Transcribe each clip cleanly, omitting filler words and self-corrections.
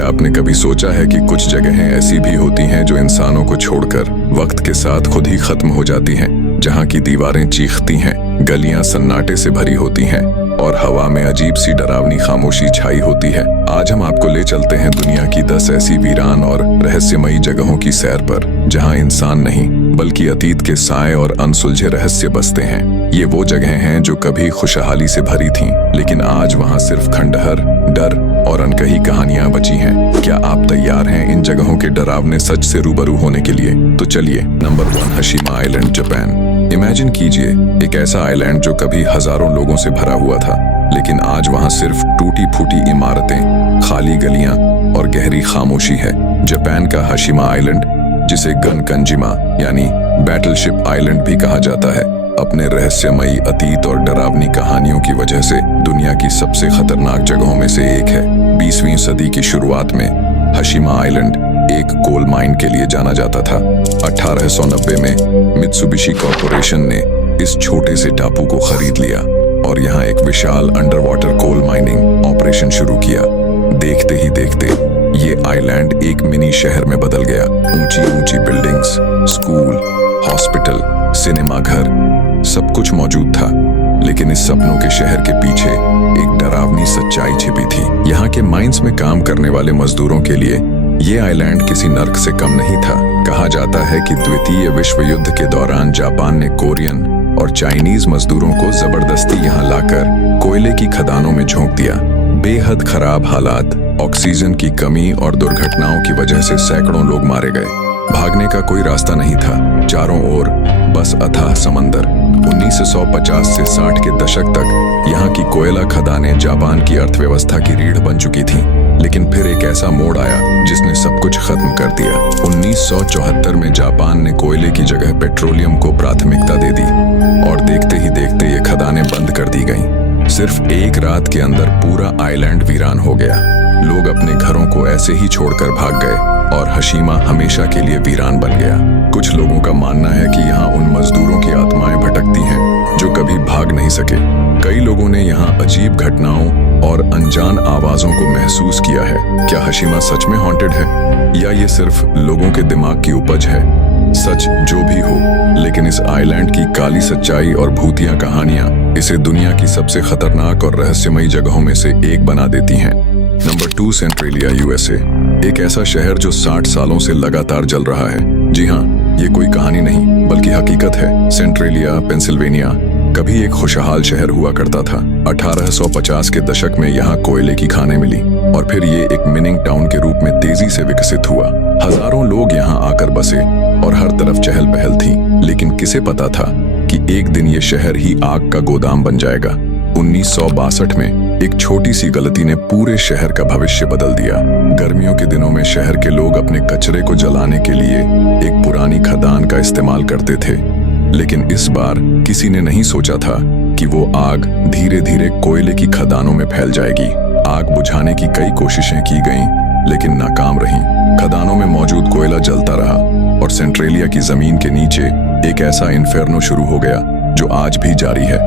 क्या आपने कभी सोचा है कि कुछ जगहें ऐसी भी होती हैं जो इंसानों को छोड़कर वक्त के साथ खुद ही खत्म हो जाती हैं, जहां की दीवारें चीखती हैं, गलियां सन्नाटे से भरी होती हैं और हवा में अजीब सी डरावनी खामोशी छाई होती है। आज हम आपको ले चलते हैं दुनिया की 10 ऐसी वीरान और रहस्यमयी जगहों की सैर पर, जहां इंसान नहीं बल्कि अतीत के साए और अनसुलझे रहस्य बसते हैं। ये वो जगहें हैं जो कभी खुशहाली से भरी थीं, लेकिन आज वहां सिर्फ खंडहर, डर और अनकही कहानियां बची हैं। क्या आप तैयार हैं इन जगहों के डरावने सच से रूबरू होने के लिए? तो चलिए। Number 1, Hashima island, Japan. Imagine कीजिए एक ऐसा आइलैंड जो कभी हजारों लोगों से भरा हुआ था, लेकिन आज वहां सिर्फ टूटी फूटी इमारतें, खाली गलियां और गहरी खामोशी है। जापान का हशीमा आइलैंड, जिसे गनकंजिमा यानी बैटलशिप आइलैंड भी कहा जाता है, अपने रहस्यमयी अतीत और डरावनी कहानियों की वजह से दुनिया की सबसे खतरनाक जगहों में से एक है। 20वीं सदी की शुरुआत में हशीमा आइलैंड एक कोल माइन के लिए जाना जाता था। 1890 में मित्सुबिशी कॉरपोरेशन ने इस छोटे से टापू को खरीद लिया और यहाँ एक विशाल under water coal mining operation शुरू किया। देखते ही देखते ये आइलैंड एक मिनी शहर में बदल गया। ऊंची ऊंची बिल्डिंग्स, स्कूल, हॉस्पिटल, सिनेमा घर, सब कुछ मौजूद था, लेकिन इस सपनों के शहर के पीछे एक डरावनी सच्चाई छिपी थी। यहाँ के माइंस में काम करने वाले मजदूरों के लिए ये आइलैंड किसी नर्क से कम नहीं था। कहा जाता है कि द्वितीय विश्व युद्ध के दौरान जापान ने कोरियन और चाइनीज मजदूरों को जबरदस्ती यहाँ लाकर कोयले की खदानों में झोंक दिया। बेहद खराब हालात, ऑक्सीजन की कमी और दुर्घटनाओं की वजह से सैकड़ों लोग मारे गए। भागने का कोई रास्ता नहीं था, चारों ओर बस अथाह समंदर। 1950 से 60 के दशक तक यहाँ की कोयला खदानें जापान की अर्थव्यवस्था की रीढ़ बन चुकी थीं, लेकिन फिर एक ऐसा मोड़ आया जिसने सब कुछ खत्म कर दिया। 1974 में जापान ने कोयले की जगह पेट्रोलियम को प्राथमिकता दे दी और देखते ही देखते ये खदानें बंद कर दी गईं। सिर्फ एक रात के अंदर पूरा आइलैंड वीरान हो गया। लोग अपने घरों को ऐसे ही छोड़कर भाग गए और हशीमा हमेशा के लिए वीरान बन गया। कुछ लोगों का मानना है कि यहाँ उन मजदूरों की आत्माएं भटकती हैं जो कभी भाग नहीं सके। कई लोगों ने यहाँ अजीब घटनाओं और अनजान आवाजों को महसूस किया है। क्या हशीमा सच में हॉन्टेड है या ये सिर्फ लोगों के दिमाग की उपज है? सच जो भी हो, लेकिन इस आइलैंड की काली सच्चाई और भूतिया कहानियां इसे दुनिया की सबसे खतरनाक और रहस्यमयी जगहों में से एक बना देती हैं। Number 2, Centralia, USA. एक ऐसा शहर जो 60 सालों से लगातार जल रहा है। जी हाँ, ये कोई कहानी नहीं बल्कि हकीकत है। सेंट्रेलिया, पेंसिल्वेनिया कभी एक खुशहाल शहर हुआ करता था। 1850 के दशक में यहाँ कोयले की खानें मिली और फिर ये एक मिनिंग टाउन के रूप में तेजी से विकसित हुआ। हजारों लोग यहाँ आकर बसे और हर तरफ चहल पहल थी, लेकिन किसे पता था कि एक दिन ये शहर ही आग का गोदाम बन जाएगा। 1962 में एक छोटी सी गलती ने पूरे शहर का भविष्य बदल दिया। गर्मियों के दिनों में शहर के लोग अपने कचरे को जलाने के लिए एक पुरानी खदान का इस्तेमाल करते थे, लेकिन इस बार किसी ने नहीं सोचा था कि वो आग धीरे धीरे कोयले की खदानों में फैल जाएगी। आग बुझाने की कई कोशिशें की गईं, लेकिन नाकाम रहीं। खदानों में मौजूद कोयला जलता रहा और सेंट्रेलिया की जमीन के नीचे एक ऐसा इन्फेर्नो शुरू हो गया जो आज भी जारी है।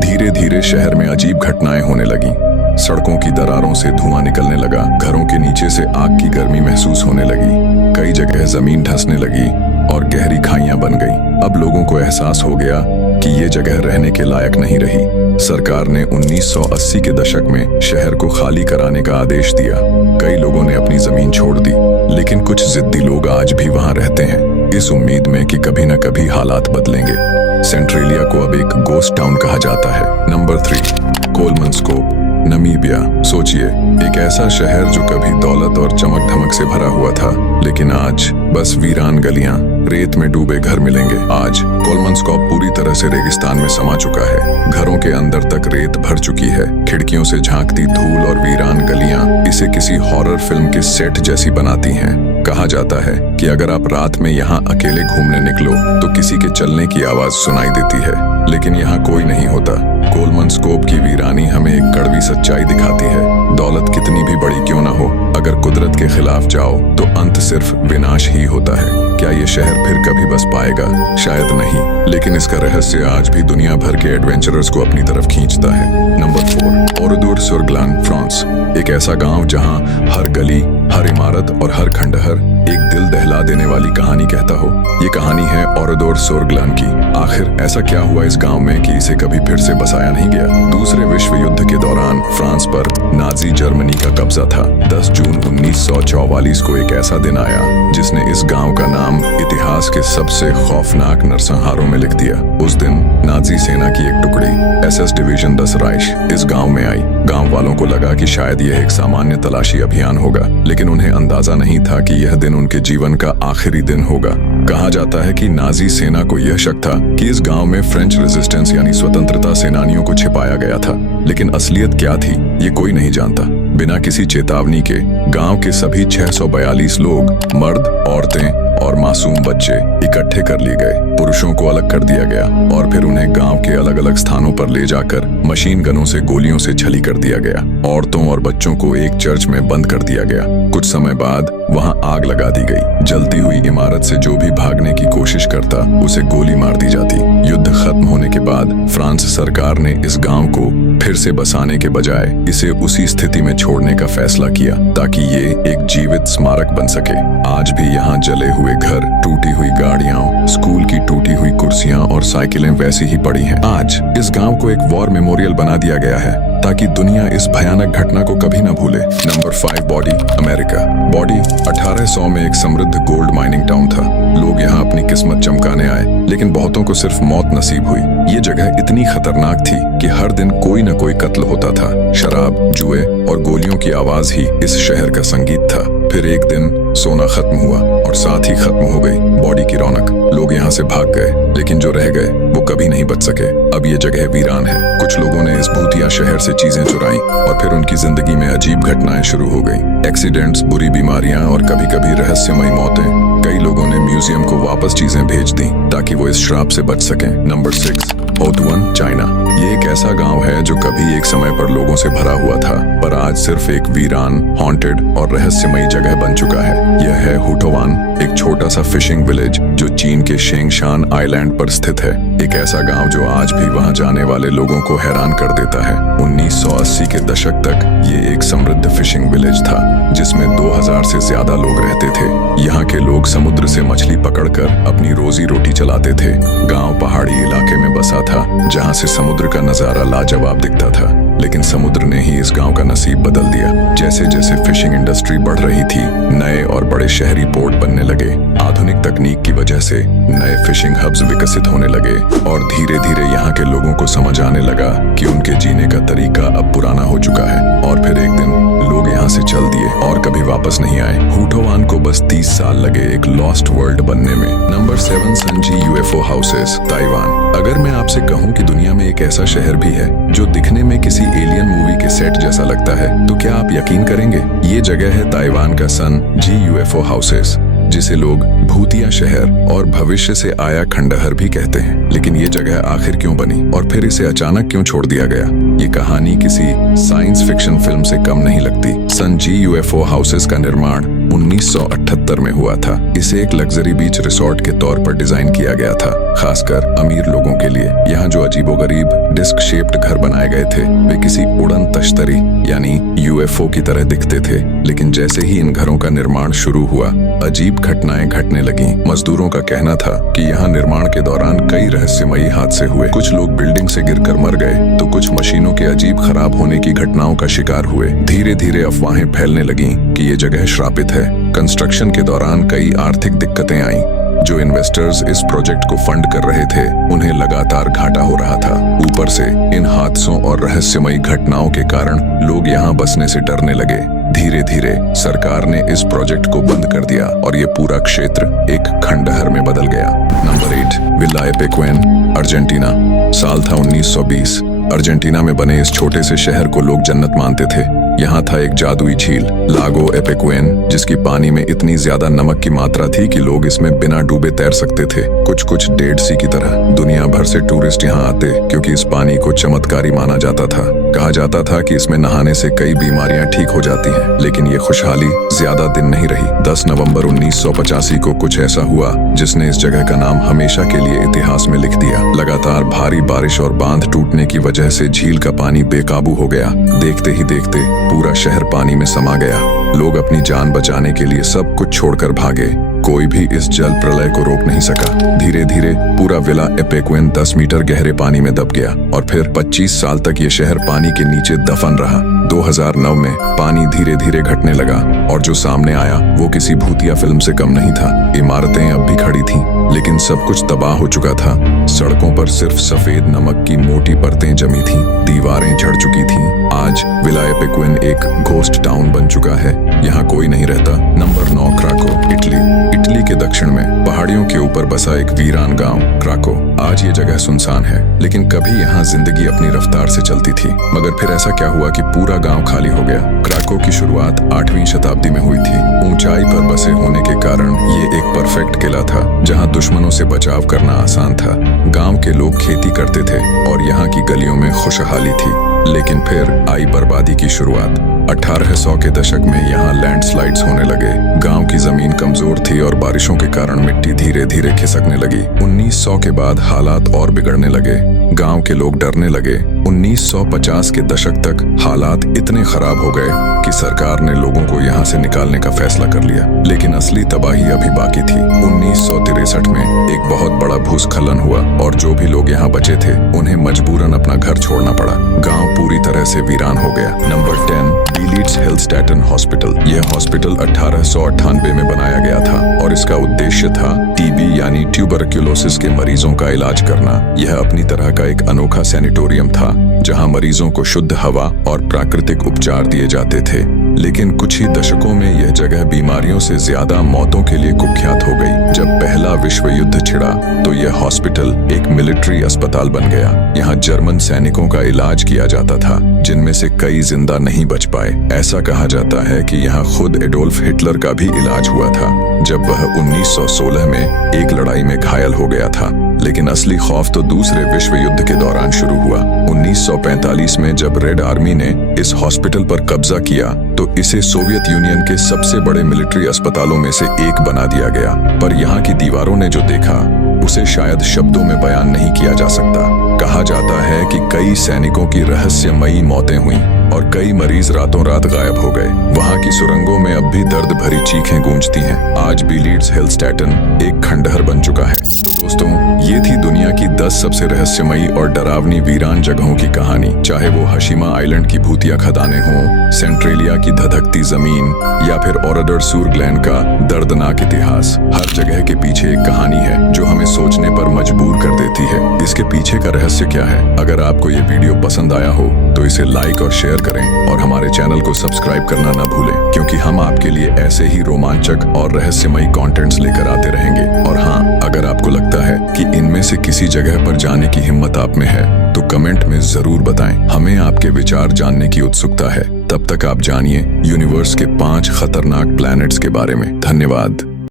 धीरे धीरे शहर में अजीब घटनाएं होने लगी। सड़कों की दरारों से धुआं निकलने लगा, घरों के नीचे से आग की गर्मी महसूस होने लगी, कई जगह जमीन धंसने लगी और गहरी खाइयां बन गईं। अब लोगों को एहसास हो गया कि ये जगह रहने के लायक नहीं रही। सरकार ने 1980 के दशक में शहर को खाली कराने का आदेश दिया। कई लोगों ने अपनी जमीन छोड़ दी, लेकिन कुछ जिद्दी लोग आज भी वहां रहते हैं, इस उम्मीद में कि कभी न कभी हालात बदलेंगे। सेंट्रेलिया को अब एक गोस्ट टाउन कहा जाता है। Number 3, Kolmanskop, Namibia. सोचिए, एक ऐसा शहर जो कभी दौलत और चमक धमक से भरा हुआ था, लेकिन आज बस वीरान गलियां, रेत में डूबे घर मिलेंगे। आज कोलमनस्कोप पूरी तरह से रेगिस्तान में समा चुका है। घरों के अंदर तक रेत भर चुकी है। खिड़कियों से झांकती धूल और वीरान गलियां इसे किसी हॉरर फिल्म के सेट जैसी बनाती हैं। कहा जाता है कि अगर आप रात में यहाँ अकेले घूमने निकलो तो किसी के चलने की आवाज सुनाई देती है, लेकिन यहाँ कोई नहीं होता। कोलमनस्कोप की वीरानी हमें एक कड़वी सच्चाई दिखाती है। दौलत कितनी भी बड़ी क्यों ना हो, अगर कुदरत के खिलाफ जाओ तो अंत सिर्फ विनाश ही होता है। क्या ये शहर फिर कभी बस पाएगा? शायद नहीं, लेकिन इसका रहस्य आज भी दुनिया भर के एडवेंचरर्स को अपनी तरफ खींचता है। Number 4, Oradour sur Glane, France. एक ऐसा गांव जहां हर गली हर इमारत और हर खंडहर एक दिल दहला देने वाली कहानी कहता हो। ये कहानी है ऑरोदोर सोरग्लान की। आखिर ऐसा क्या हुआ इस गांव में कि इसे कभी फिर से बसाया नहीं गया? दूसरे विश्व युद्ध के दौरान फ्रांस पर नाजी जर्मनी का कब्जा था। 10 जून 1944 को एक ऐसा दिन आया जिसने इस गांव का नाम इतिहास के सबसे खौफनाक नरसंहारों में लिख दिया। उस दिन नाजी सेना की एक टुकड़ी SS डिवीजन 10 राइश इस गांव में आई। गांव वालों को लगा कि शायद यह एक सामान्य तलाशी अभियान होगा, लेकिन उन्हें अंदाजा नहीं था कि यह दिन उनके जीवन का आखिरी दिन होगा। कहा जाता है कि नाजी सेना को यह शक था कि इस गांव में फ्रेंच रेजिस्टेंस यानी स्वतंत्रता सेनानियों को छिपाया गया था, लेकिन असलियत क्या थी ये कोई नहीं जानता। बिना किसी चेतावनी के गांव के सभी 642 लोग, मर्द, औरतें और मासूम बच्चे इकट्ठे कर लिए गए। पुरुषों को अलग कर दिया गया और फिर उन्हें गांव के अलग अलग स्थानों पर ले जाकर मशीन गनों से गोलियों से छली कर दिया गया। औरतों और बच्चों को एक चर्च में बंद कर दिया गया। कुछ समय बाद वहां आग लगा दी गई। जलती हुई इमारत से जो भी भागने की कोशिश करता उसे गोली मार दी जाती। युद्ध खत्म होने के बाद फ्रांस सरकार ने इस गांव को फिर से बसाने के बजाय इसे उसी स्थिति में छोड़ने का फैसला किया ताकि ये एक जीवित स्मारक बन सके। आज भी यहाँ जले हुए घर, टूटी हुई गाड़ियां, स्कूल की टूटी हुई कुर्सियां और साइकिलें वैसी ही पड़ी हैं। आज इस गांव को एक वॉर मेमोरियल बना दिया गया है ताकि दुनिया इस भयानक घटना को कभी न भूले। Number 5 body, America. बॉडी 1800 में एक समृद्ध गोल्ड माइनिंग टाउन था। लोग यहाँ अपनी किस्मत चमकाने आए, लेकिन बहुतों को सिर्फ मौत नसीब हुई। ये जगह इतनी खतरनाक थी कि हर दिन कोई न कोई कत्ल होता था। शराब, जुए और गोलियों की आवाज ही इस शहर का संगीत था। फिर एक दिन सोना खत्म हुआ और साथ ही खत्म हो गई बॉडी की रौनक। लोग यहाँ से भाग गए, लेकिन जो रह गए वो कभी नहीं बच सके। अब ये जगह वीरान है। कुछ लोगों ने इस भूतिया शहर से चीजें चुराई और फिर उनकी जिंदगी में अजीब घटनाएं शुरू हो गई। एक्सीडेंट्स, बुरी बीमारियां और कभी-कभी रहस्यमय मौतें। कई लोगों ने म्यूजियम को वापस चीजें भेज दी ताकि वो इस श्राप से बच सकें। Number 6 Houtouwan, China. ये एक ऐसा गांव है जो कभी एक समय पर लोगों से भरा हुआ था, पर आज सिर्फ एक वीरान, हॉन्टेड और रहस्यमयी जगह बन चुका है। यह है हुटोवान, एक छोटा सा फिशिंग विलेज जो चीन के शेंगशान आइलैंड पर स्थित है। एक ऐसा गांव जो आज भी वहां जाने वाले लोगों को हैरान कर देता है। 1980 के दशक तक ये एक समृद्ध फिशिंग विलेज था जिसमें 2000 से ज्यादा लोग रहते थे। यहाँ के लोग समुद्र से मछली पकड़कर अपनी रोजी रोटी चलाते थे। गांव पहाड़ी इलाके में बसा था जहाँ से समुद्र का नजारा लाजवाब दिखता था, लेकिन समुद्र ने ही इस गांव का नसीब बदल दिया। जैसे जैसे फिशिंग इंडस्ट्री बढ़ रही थी, नए और बड़े शहरी पोर्ट बनने लगे। आधुनिक तकनीक की वजह से नए फिशिंग हब्स विकसित होने लगे और धीरे धीरे यहाँ के लोगों को समझ आने लगा कि उनके जीने का तरीका अब पुराना हो चुका है। और फिर एक दिन लोग यहाँ से चल दिए और कभी वापस नहीं आए। हुटोवान को बस 30 साल लगे एक लॉस्ट वर्ल्ड बनने में। Number 7 संजी UFO houses, Taiwan. अगर मैं आपसे कहूँ कि दुनिया में एक ऐसा शहर भी है जो दिखने में किसी एलियन मूवी के सेट जैसा लगता है, तो क्या आप यकीन करेंगे? ये जगह है ताइवान का संजी UFO हाउसेस, जिसे लोग भूतिया शहर और भविष्य से आया खंडहर भी कहते हैं। लेकिन ये जगह आखिर क्यों बनी और फिर इसे अचानक क्यों छोड़ दिया गया? ये कहानी किसी साइंस फिक्शन फिल्म से कम नहीं लगती। संजी UFO हाउसेस का निर्माण 1978 में हुआ था। इसे एक लग्जरी बीच रिसोर्ट के तौर पर डिजाइन किया गया था, खासकर अमीर लोगों के लिए। यहाँ जो अजीबोगरीब डिस्क शेप्ड घर बनाए गए थे वे किसी उड़न तश्तरी यानी UFO की तरह दिखते थे। लेकिन जैसे ही इन घरों का निर्माण शुरू हुआ, अजीब घटनाएं घटने लगीं। मजदूरों का कहना था कि यहाँ निर्माण के दौरान कई रहस्यमयी हादसे हुए। कुछ लोग बिल्डिंग से गिरकर मर गए तो कुछ मशीनों के अजीब खराब होने की घटनाओं का शिकार हुए। धीरे धीरे अफवाहें फैलने लगीं कि ये जगह श्रापित है। कंस्ट्रक्शन के दौरान कई आर्थिक दिक्कतें आईं। जो इन्वेस्टर्स इस प्रोजेक्ट को फंड कर रहे थे उन्हें लगातार घाटा हो रहा था। ऊपर से इन हादसों और रहस्यमयी घटनाओं के कारण लोग यहाँ बसने से डरने लगे। धीरे धीरे सरकार ने इस प्रोजेक्ट को बंद कर दिया और ये पूरा क्षेत्र एक खंडहर में बदल गया। Number 8 Villa Epecuen, Argentina. साल था 1920। अर्जेंटीना में बने इस छोटे से शहर को लोग जन्नत मानते थे। यहाँ था एक जादुई झील, लागो एपेक्वेन, जिसकी पानी में इतनी ज्यादा नमक की मात्रा थी कि लोग इसमें बिना डूबे तैर सकते थे, कुछ डेड सी की तरह। दुनिया भर से टूरिस्ट यहाँ आते क्योंकि इस पानी को चमत्कारी माना जाता था। कहा जाता था कि इसमें नहाने से कई बीमारियां ठीक हो जाती हैं, लेकिन ये खुशहाली ज्यादा दिन नहीं रही। 10 नवंबर 1985 को कुछ ऐसा हुआ जिसने इस जगह का नाम हमेशा के लिए इतिहास में लिख दिया। लगातार भारी बारिश और बांध टूटने की वजह से झील का पानी बेकाबू हो गया। देखते ही देखते पूरा शहर पानी में समा गया। लोग अपनी जान बचाने के लिए सब कुछ छोड़कर भागे। कोई भी इस जल प्रलय को रोक नहीं सका। धीरे धीरे पूरा विला एपेक्विन 10 मीटर गहरे पानी में दब गया और फिर 25 साल तक ये शहर पानी के नीचे दफन रहा। 2009 में पानी धीरे धीरे घटने लगा और जो सामने आया वो किसी भूतिया फिल्म से कम नहीं था। इमारतें अब भी खड़ी थीं, लेकिन सब कुछ तबाह हो चुका था। सड़कों पर सिर्फ सफेद नमक की मोटी परतें जमी थीं, दीवारें झड़ चुकी थीं। आज विला एपेक्विन एक घोस्ट टाउन बन चुका है। यहाँ कोई नहीं रहता। Number 9, Krakow, Italy. इटली के दक्षिण में पहाड़ियों के ऊपर बसा एक वीरान गांव क्राको। आज ये जगह सुनसान है, लेकिन कभी यहाँ जिंदगी अपनी रफ्तार से चलती थी। मगर फिर ऐसा क्या हुआ कि पूरा गांव खाली हो गया? क्राको की शुरुआत 8वीं शताब्दी में हुई थी। ऊंचाई पर बसे होने के कारण ये एक परफेक्ट किला था, जहाँ दुश्मनों से बचाव करना आसान था। गांव के लोग खेती करते थे और यहाँ की गलियों में खुशहाली थी। लेकिन फिर आई बर्बादी की शुरुआत। 1800 के दशक में यहाँ लैंडस्लाइड्स होने लगे। गांव की जमीन कमजोर थी और बारिशों के कारण मिट्टी धीरे धीरे खिसकने लगी। 1900 के बाद हालात और बिगड़ने लगे। गांव के लोग डरने लगे। 1950 के दशक तक हालात इतने खराब हो गए कि सरकार ने लोगों को यहाँ से निकालने का फैसला कर लिया। लेकिन असली तबाही अभी बाकी थी। 1963 में एक बहुत बड़ा भूस्खलन हुआ और जो भी लोग यहाँ बचे थे उन्हें मजबूरन अपना घर छोड़ना पड़ा। गांव पूरी तरह से वीरान हो गया। Number 10, Beelitz Heilstatten hospital. यह हॉस्पिटल 1898 में बनाया गया था और इसका उद्देश्य था टीबी यानी ट्यूबरक्यूलोसिस के मरीजों का इलाज करना। यह अपनी तरह का एक अनोखा सैनिटोरियम था, जहां मरीजों को शुद्ध हवा और प्राकृतिक उपचार दिए जाते थे। लेकिन कुछ ही दशकों में यह जगह बीमारियों से ज्यादा मौतों के लिए कुख्यात हो गई। जब पहला विश्व युद्ध छिड़ा तो यह हॉस्पिटल एक मिलिट्री अस्पताल बन गया। यहाँ जर्मन सैनिकों का इलाज किया जाता था, जिनमें से कई जिंदा नहीं बच पाए। ऐसा कहा जाता है कि यहाँ खुद एडोल्फ हिटलर का भी इलाज हुआ था, जब वह 1916 में एक लड़ाई में घायल हो गया था। लेकिन असली खौफ तो दूसरे विश्व युद्ध के दौरान शुरू हुआ। 1945 में जब रेड आर्मी ने इस हॉस्पिटल पर कब्जा किया तो इसे सोवियत यूनियन के सबसे बड़े मिलिट्री अस्पतालों में से एक बना दिया गया। पर यहाँ की दीवारों ने जो देखा उसे शायद शब्दों में बयान नहीं किया जा सकता। कहा जाता है कि कई सैनिकों की रहस्यमयी मौतें हुईं और कई मरीज रातों रात गायब हो गए। वहाँ की सुरंगों में अब भी दर्द भरी चीखें गूंजती हैं। आज बीलीड्स हेल्स्टैटन एक खंडहर बन चुका है। तो दोस्तों, ये थी दुनिया की 10 सबसे रहस्यमयी और डरावनी वीरान जगहों की कहानी। चाहे वो हशीमा आइलैंड की भूतिया खदानें हों, सेंट्रेलिया की धधकती जमीन या फिर ओराडोर सुर ग्लैन का दर्दनाक इतिहास, हर जगह के पीछे एक कहानी है जो हमें सोचने पर मजबूर कर देती है। इसके पीछे का रहस्य क्या है? अगर आपको ये वीडियो पसंद आया हो तो इसे लाइक और शेयर करें और हमारे चैनल को सब्सक्राइब करना ना भूलें, क्योंकि हम आपके लिए ऐसे ही रोमांचक और रहस्यमयी कंटेंट्स लेकर आते रहेंगे। और हाँ, अगर आपको लगता है कि इनमें से किसी जगह पर जाने की हिम्मत आप में है तो कमेंट में जरूर बताएं। हमें आपके विचार जानने की उत्सुकता है। तब तक आप जानिए यूनिवर्स के 5 खतरनाक प्लैनेट्स के बारे में। धन्यवाद।